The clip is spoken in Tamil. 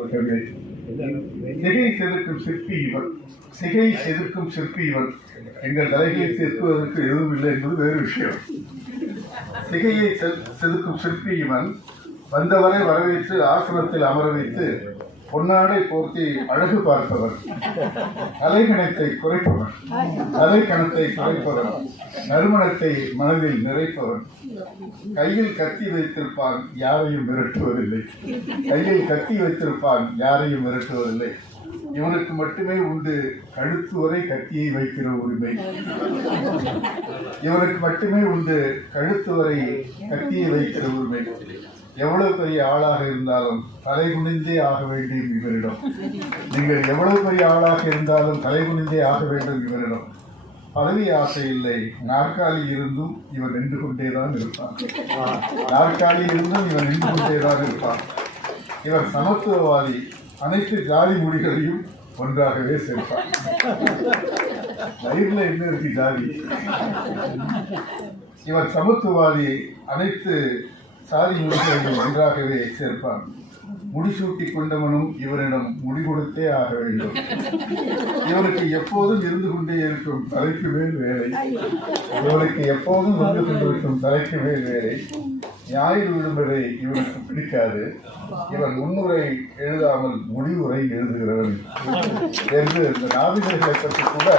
ஒரு சிகை செதுக்கும் சிற்பி இவன் சிகை செதுக்கும் சிற்பி இவன் எங்கள் தலைகளை செதுக்குவதற்கு எதுவும் இல்லை என்பது வேறு விஷயம். சிகையை செதுக்கும் சிற்பி இவன் வந்தவரை வரவேற்று ஆசனத்தில் அமர வைத்து பொன்னாடை போர்த்தி அழகு பார்ப்பவன் தலைகணத்தை குறைப்பவன். தலைக்கணத்தை குறைப்பவன். நறுமணத்தை மனதில் நிறைப்பவன். கையில் கத்தி வைத்திருப்பான் யாரையும் மிரட்டுவதில்லை. கையில் கத்தி வைத்திருப்பான் யாரையும் மிரட்டுவதில்லை. இவனுக்கு மட்டுமே உண்டு கழுத்து வரை கத்தியை வைக்கிற உரிமை. இவனுக்கு மட்டுமே உண்டு கழுத்து வரை கத்தியை வைக்கிற உரிமை. எவ்வளவு பெரிய ஆளாக இருந்தாலும் தலைகுனிந்தே ஆக வேண்டும் இவரிடம். நீங்கள் எவ்வளவு பெரிய ஆளாக இருந்தாலும் தலைகுனிந்தே ஆக வேண்டும் இவரிடம். பதவி ஆசை இல்லை. நாற்காலி இருந்தும் இவன் நின்று கொண்டேதான் இருப்பான். நாற்காலி இருந்தும் இவன் நின்று கொண்டேதான் இருப்பான். இவர் சமத்துவவாதி. அனைத்து ஜாதி மொழிகளையும் ஒன்றாகவே சேர்ப்பான். வயிறுல என்ன இருக்கு ஜாதி? இவர் சமத்துவவாதி அனைத்து சாதி மொழிகளையும் ஒன்றாகவே சேர்ப்பான் முடிசூட்டி கொண்டவனும் இவரிடம் முடி கொடுத்தே ஆக வேண்டும். இவனுக்கு எப்போதும் இருந்து கொண்டே இருக்கும் தலைக்கு மேல் வேலை. இவனுக்கு எப்போதும் வந்து கொண்டிருக்கும் தலைக்கு மேல் வேலை. ஞாயிறு விடுமுறை இவனுக்கு பிடிக்காது. இவன் முன்னுரை எழுதாமல் முடிவுரை எழுதுகிறவன் என்று இந்த நாவிகர்களை பற்றி கூட